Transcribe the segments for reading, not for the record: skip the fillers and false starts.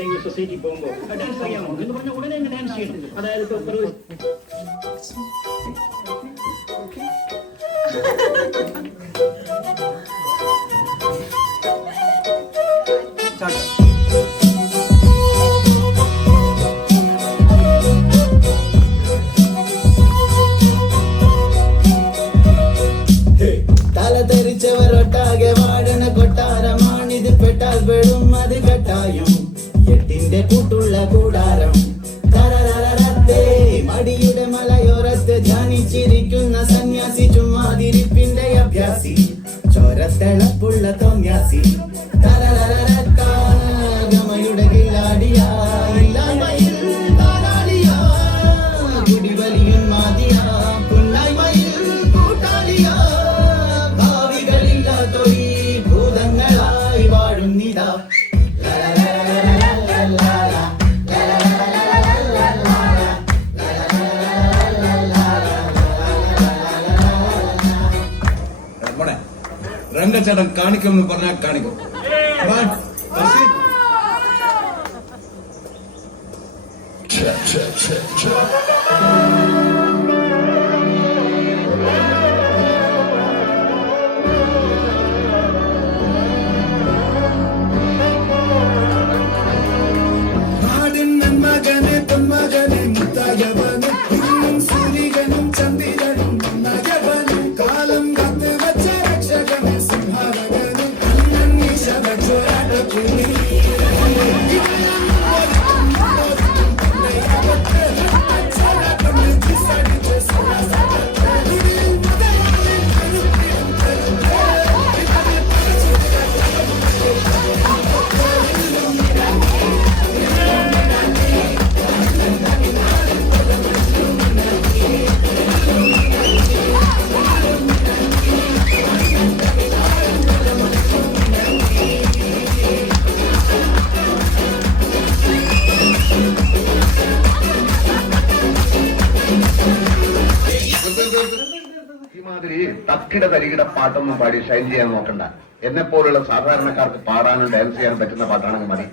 എവിടെയെങ്കിലും സൊസൈറ്റി പോകുമ്പോൾ ഡാൻസ് അറിയാമോ എന്ന് പറഞ്ഞാൽ ഉടനെ തന്നെ ഡാൻസ് ചെയ്യണം. അതായത് തലതെറിച്ചവരൊട്ടാകെ വാടന കൊട്ടാരമാണിത്. പെട്ടാൽ പെടും അത് കട്ടായും എട്ടിന്റെ കൂട്ടുള്ള കൂടാരം. തരരരത്തേ മടിയുടെ മലയോരത്ത് ധ്യാനിച്ചിരിക്കുന്ന സന്യാസി. ചുമ്മാതിരിപ്പിന്റെ അഭ്യാസി ചോരത്തിളപ്പുള്ള തോന്യാസി. തരരരത്തമയുടെ കില്ലാടിയാ ഇല്ലായ്മയിൽ താരാളിയാ. കുടിവലിയും മാതിയാ പുന്നായ്മയിൽ കൂട്ടാളിയാ. ഭാവികളില്ലാത്തൊരു ഭൂതങ്ങളായി വാഴുന്നിതാ. രംഗച്ചേട്ടൻ കാണിക്കുമെന്ന് പറഞ്ഞാൽ കാണിക്കും. നാടിൻ മകനെ പൊന്മകനെ മുത്തായവന് സൂര്യനും ചന്ദ്രനും നഗവനും കാലം കാത്ത് വെച്ച രക്ഷകനെ സിംഹാരകന് ചോരാട്ടപ്പുള്ളി. തക്കിട തരികിട പാട്ടൊന്നും പാടി ഷൈൻ ചെയ്യാൻ നോക്കണ്ട. എന്നെ പോലുള്ള സാധാരണക്കാർക്ക് പാടാനും ഡാൻസ് ചെയ്യാനും പറ്റുന്ന പാട്ടാണെങ്കിൽ മതി.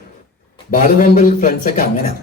ബാലുബമ്പിൽ ഫ്രണ്ട്സ് ഒക്കെ അങ്ങനെ.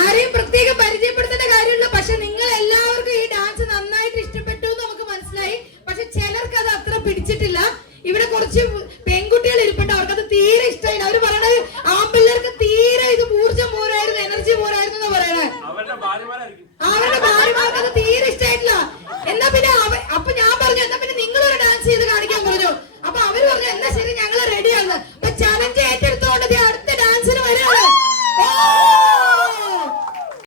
ആരെയും പ്രത്യേകം പരിചയപ്പെടുത്തേണ്ട കാര്യമുള്ളൂ. പക്ഷെ നിങ്ങൾ എല്ലാവർക്കും ഈ ഡാൻസ് നന്നായിട്ട് ഇഷ്ടപ്പെട്ടു എന്ന് നമുക്ക് മനസ്സിലായി. പക്ഷെ ചിലർക്ക് അത് അത്ര പിടിച്ചിട്ടില്ല. ഇവിടെ കുറച്ച് പെൺകുട്ടികൾ ഇരിപ്പുണ്ട്, അവർക്ക് അത് തീരെ ഇഷ്ടമായില്ല. അവര് പറയണത് ആൺപിള്ളേർക്ക് തീരെ ഇത് ഊർജ്ജം പോരായിരുന്നു, എനർജി പോരായിരുന്നു എന്ന് പറയണേ. അവരുടെ ഭാര്യമാർക്ക് അത് തീരെ ഇഷ്ടമായിട്ടില്ല. എന്നാ പിന്നെ അപ്പൊ ഞാൻ പറഞ്ഞു എന്നാ പിന്നെ നിങ്ങളൊരു ഡാൻസ് ചെയ്ത് കാണിക്കാൻ പറഞ്ഞു. അപ്പൊ അവര് പറഞ്ഞു എന്നാ ശരി ഞങ്ങള് റെഡിയാണ്. അപ്പൊ ചലഞ്ച് ഏറ്റവും